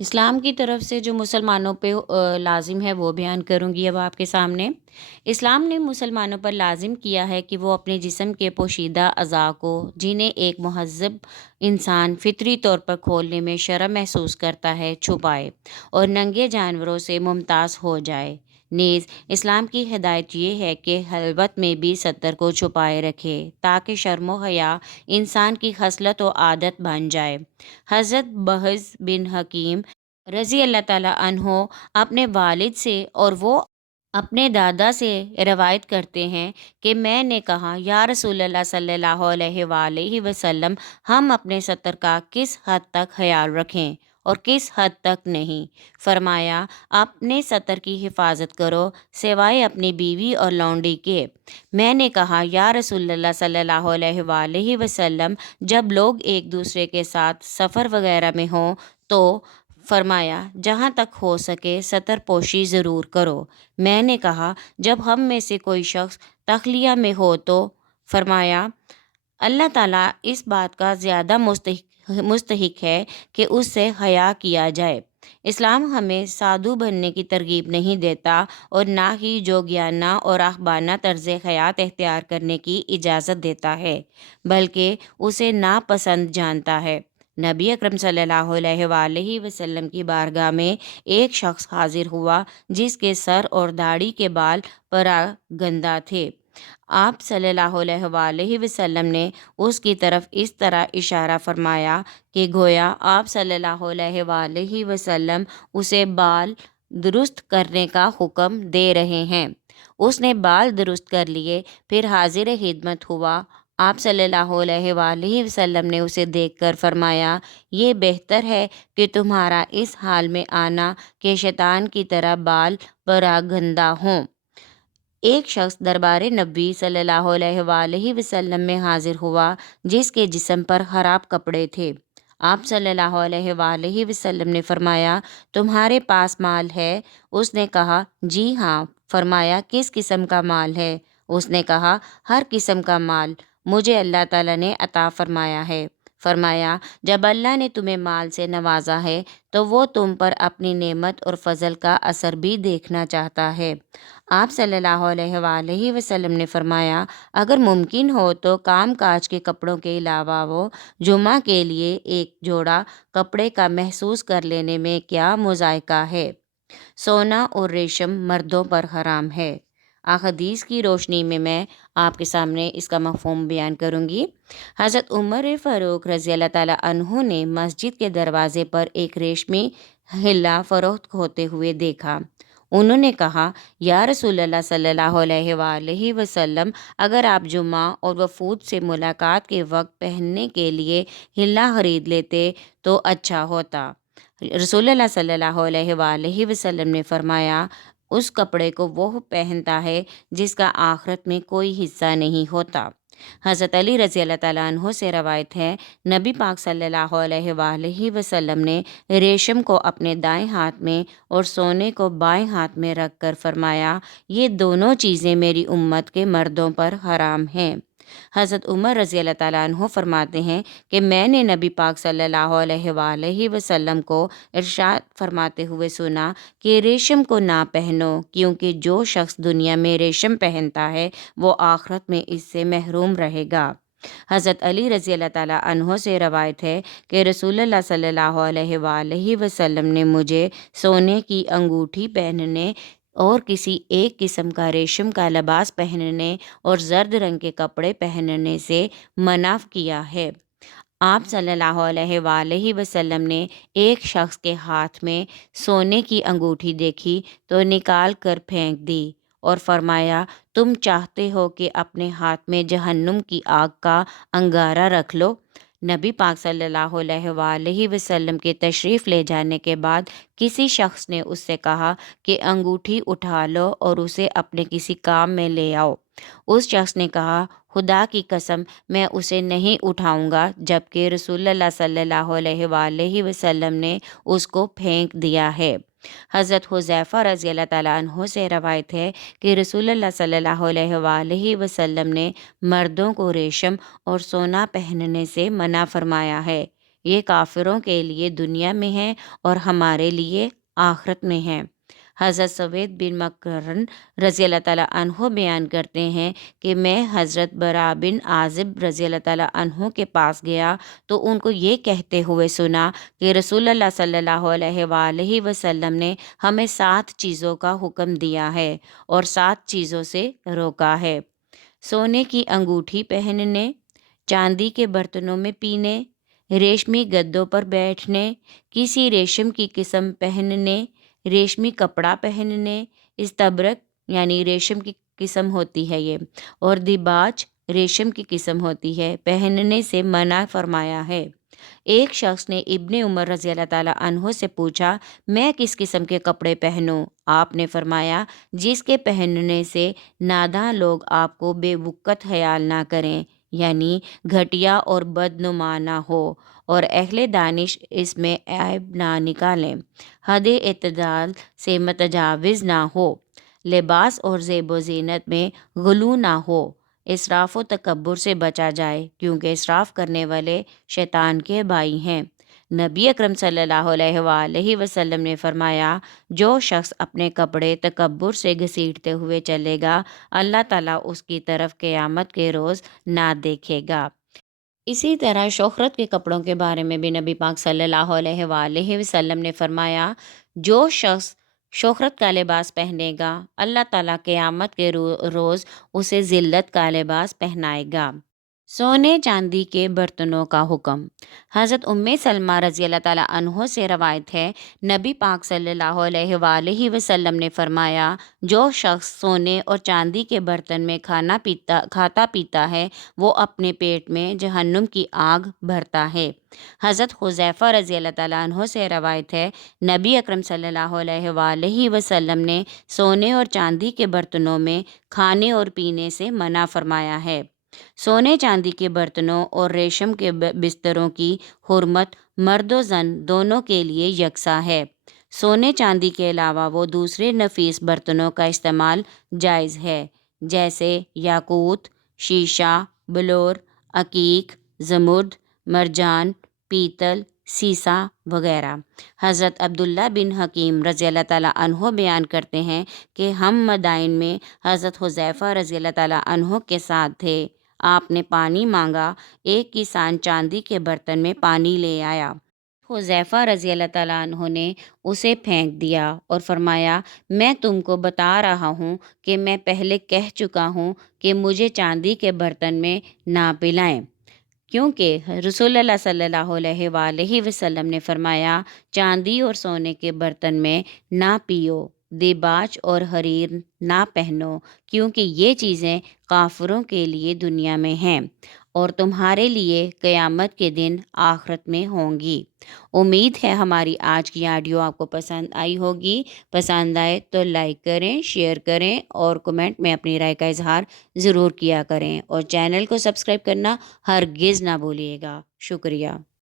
اسلام کی طرف سے جو مسلمانوں پہ لازم ہے وہ بیان کروں گی اب آپ کے سامنے۔ اسلام نے مسلمانوں پر لازم کیا ہے کہ وہ اپنے جسم کے پوشیدہ اعضاء کو، جنہیں ایک مہذب انسان فطری طور پر کھولنے میں شرم محسوس کرتا ہے، چھپائے اور ننگے جانوروں سے ممتاز ہو جائے۔ نیز اسلام کی ہدایت یہ ہے کہ خلوت میں بھی ستر کو چھپائے رکھے تاکہ شرم و حیا انسان کی خصلت و عادت بن جائے۔ حضرت بہز بن حکیم رضی اللہ تعالیٰ عنہ اپنے والد سے اور وہ اپنے دادا سے روایت کرتے ہیں کہ میں نے کہا، یا رسول اللہ صلی اللہ علیہ وآلہ وسلم، ہم اپنے ستر کا کس حد تک خیال رکھیں اور کس حد تک نہیں؟ فرمایا، اپنے ستر کی حفاظت کرو سوائے اپنی بیوی اور لونڈی کے۔ میں نے کہا، یا رسول اللہ صلی اللہ علیہ وآلہ وسلم، جب لوگ ایک دوسرے کے ساتھ سفر وغیرہ میں ہوں تو؟ فرمایا، جہاں تک ہو سکے ستر پوشی ضرور کرو۔ میں نے کہا، جب ہم میں سے کوئی شخص تخلیہ میں ہو تو؟ فرمایا، اللہ تعالیٰ اس بات کا زیادہ مستحق ہے کہ اس سے حیا کیا جائے۔ اسلام ہمیں سادھو بننے کی ترغیب نہیں دیتا اور نہ ہی جوگیانہ اور راہبانہ طرز حیات اختیار کرنے کی اجازت دیتا ہے، بلکہ اسے ناپسند جانتا ہے۔ نبی اکرم صلی اللہ علیہ وآلہ وسلم کی بارگاہ میں ایک شخص حاضر ہوا جس کے سر اور داڑھی کے بال پراگندہ تھے۔ آپ صلی اللہ علیہ وآلہ وسلم نے اس کی طرف اس طرح اشارہ فرمایا کہ گویا آپ صلی اللہ علیہ وآلہ وسلم اسے بال درست کرنے کا حکم دے رہے ہیں۔ اس نے بال درست کر لیے، پھر حاضر خدمت ہوا۔ آپ صلی اللہ علیہ وآلہ وسلم نے اسے دیکھ کر فرمایا، یہ بہتر ہے کہ تمہارا اس حال میں آنا کہ شیطان کی طرح بال پراگندہ ہوں۔ ایک شخص دربار نبی صلی اللہ علیہ وآلہ وسلم میں حاضر ہوا جس کے جسم پر خراب کپڑے تھے۔ آپ صلی اللہ علیہ وآلہ وسلم نے فرمایا، تمہارے پاس مال ہے؟ اس نے کہا، جی ہاں۔ فرمایا، کس قسم کا مال ہے؟ اس نے کہا، ہر قسم کا مال مجھے اللہ تعالیٰ نے عطا فرمایا ہے۔ فرمایا، جب اللہ نے تمہیں مال سے نوازا ہے تو وہ تم پر اپنی نعمت اور فضل کا اثر بھی دیکھنا چاہتا ہے۔ آپ صلی اللہ علیہ وآلہ وسلم نے فرمایا، اگر ممکن ہو تو کام کاج کے کپڑوں کے علاوہ وہ جمعہ کے لیے ایک جوڑا کپڑے کا محسوس کر لینے میں کیا مضائقہ ہے؟ سونا اور ریشم مردوں پر حرام ہے۔ احادیث کی روشنی میں میں آپ کے سامنے اس کا مفہوم بیان کروں گی۔ حضرت عمر فاروق رضی اللہ تعالیٰ عنہ نے مسجد کے دروازے پر ایک ریشمی ہلا فروخت ہوتے ہوئے دیکھا۔ انہوں نے کہا، یا رسول اللہ صلی اللہ علیہ وآلہ وسلم، اگر آپ جمعہ اور وفود سے ملاقات کے وقت پہننے کے لیے ہلا خرید لیتے تو اچھا ہوتا۔ رسول اللہ صلی اللہ علیہ وآلہ وسلم نے فرمایا، اس کپڑے کو وہ پہنتا ہے جس کا آخرت میں کوئی حصہ نہیں ہوتا۔ حضرت علی رضی اللہ تعالیٰ عنہ سے روایت ہے، نبی پاک صلی اللہ علیہ وآلہ وسلم نے ریشم کو اپنے دائیں ہاتھ میں اور سونے کو بائیں ہاتھ میں رکھ کر فرمایا، یہ دونوں چیزیں میری امت کے مردوں پر حرام ہیں۔ حضرت عمر رضی اللہ تعالیٰ عنہ فرماتے ہیں کہ میں نے نبی پاک صلی اللہ علیہ وآلہ وسلم کو ارشاد فرماتے ہوئے سنا کہ ریشم کو نہ پہنو، کیونکہ جو شخص دنیا میں ریشم پہنتا ہے وہ آخرت میں اس سے محروم رہے گا۔ حضرت علی رضی اللہ تعالیٰ عنہ سے روایت ہے کہ رسول اللہ صلی اللہ علیہ وآلہ وسلم نے مجھے سونے کی انگوٹھی پہننے اور کسی ایک قسم کا ریشم کا لباس پہننے اور زرد رنگ کے کپڑے پہننے سے منع کیا ہے۔ آپ صلی اللہ علیہ وآلہ وسلم نے ایک شخص کے ہاتھ میں سونے کی انگوٹھی دیکھی تو نکال کر پھینک دی اور فرمایا، تم چاہتے ہو کہ اپنے ہاتھ میں جہنم کی آگ کا انگارہ رکھ لو؟ نبی پاک صلی اللہ علیہ وآلہ وسلم کے تشریف لے جانے کے بعد کسی شخص نے اس سے کہا کہ انگوٹھی اٹھا لو اور اسے اپنے کسی کام میں لے آؤ۔ اس شخص نے کہا، خدا کی قسم میں اسے نہیں اٹھاؤں گا، جبکہ رسول اللہ صلی اللہ علیہ وآلہ وسلم نے اس کو پھینک دیا ہے۔ حضرت حذیفہ رضی اللہ تعالیٰ عنہ سے روایت ہے کہ رسول اللہ صلی اللہ علیہ وآلہ وسلم نے مردوں کو ریشم اور سونا پہننے سے منع فرمایا ہے۔ یہ کافروں کے لیے دنیا میں ہے اور ہمارے لیے آخرت میں ہے۔ حضرت سوید بن مکرن رضی اللہ تعالیٰ عنہ بیان کرتے ہیں کہ میں حضرت برا بن عازب رضی اللہ تعالیٰ عنہ کے پاس گیا تو ان کو یہ کہتے ہوئے سنا کہ رسول اللہ صلی اللہ علیہ وآلہ وسلم نے ہمیں 7 چیزوں کا حکم دیا ہے اور 7 چیزوں سے روکا ہے: سونے کی انگوٹھی پہننے، چاندی کے برتنوں میں پینے، ریشمی گدوں پر بیٹھنے، کسی ریشم کی قسم پہننے، ریشمی کپڑا پہننے، استبرق یعنی ریشم کی قسم ہوتی ہے یہ، اور دیباج ریشم کی قسم ہوتی ہے، پہننے سے منع فرمایا ہے۔ ایک شخص نے ابن عمر رضی اللہ تعالیٰ عنہ سے پوچھا، میں کس قسم کے کپڑے پہنوں؟ آپ نے فرمایا، جس کے پہننے سے ناداں لوگ آپ کو بے وقت خیال نہ کریں، یعنی گھٹیا اور بدنما نہ ہو، اور اہل دانش اس میں عیب نہ نکالیں، حد اعتدال سے متجاوز نہ ہو، لباس اور زیب و زینت میں غلو نہ ہو، اسراف و تکبر سے بچا جائے کیونکہ اسراف کرنے والے شیطان کے بھائی ہیں۔ نبی اکرم صلی اللہ علیہ وآلہ وسلم نے فرمایا، جو شخص اپنے کپڑے تکبر سے گھسیٹتے ہوئے چلے گا، اللہ تعالیٰ اس کی طرف قیامت کے روز نہ دیکھے گا۔ اسی طرح شہرت کے کپڑوں کے بارے میں بھی نبی پاک صلی اللہ علیہ وآلہ وسلم نے فرمایا، جو شخص شہرت کا لباس پہنے گا، اللہ تعالیٰ قیامت کے روز اسے ذلت کا لباس پہنائے گا۔ سونے چاندی کے برتنوں کا حکم۔ حضرت ام سلمہ رضی اللہ تعالیٰ عنہ سے روایت ہے، نبی پاک صلی اللہ علیہ وآلہ وسلم نے فرمایا، جو شخص سونے اور چاندی کے برتن میں کھاتا پیتا ہے، وہ اپنے پیٹ میں جہنم کی آگ بھرتا ہے۔ حضرت حذیفہ رضی اللہ تعالیٰ عنہ سے روایت ہے، نبی اکرم صلی اللہ علیہ وآلہ وسلم نے سونے اور چاندی کے برتنوں میں کھانے اور پینے سے منع فرمایا ہے۔ سونے چاندی کے برتنوں اور ریشم کے بستروں کی حرمت مرد و زن دونوں کے لیے یکساں ہے۔ سونے چاندی کے علاوہ وہ دوسرے نفیس برتنوں کا استعمال جائز ہے، جیسے یاقوت، شیشہ، بلور، عقیق، زمرد، مرجان، پیتل، سیسا وغیرہ۔ حضرت عبداللہ بن حکیم رضی اللہ تعالیٰ عنہ بیان کرتے ہیں کہ ہم مدائن میں حضرت حذیفہ رضی اللہ تعالیٰ عنہ کے ساتھ تھے۔ آپ نے پانی مانگا، ایک کسان چاندی کے برتن میں پانی لے آیا۔ حذیفہ رضی اللہ تعالیٰ عنہ نے اسے پھینک دیا اور فرمایا، میں تم کو بتا رہا ہوں کہ میں پہلے کہہ چکا ہوں کہ مجھے چاندی کے برتن میں نہ پلائیں، کیونکہ رسول اللہ صلی اللہ علیہ وآلہ وسلم نے فرمایا، چاندی اور سونے کے برتن میں نہ پیو، دیباج اور حریر نہ پہنو، کیونکہ یہ چیزیں کافروں کے لیے دنیا میں ہیں اور تمہارے لیے قیامت کے دن آخرت میں ہوں گی۔ امید ہے ہماری آج کی آڈیو آپ کو پسند آئی ہوگی۔ پسند آئے تو لائک کریں، شیئر کریں اور کمنٹ میں اپنی رائے کا اظہار ضرور کیا کریں، اور چینل کو سبسکرائب کرنا ہرگز نہ بھولیے گا۔ شکریہ۔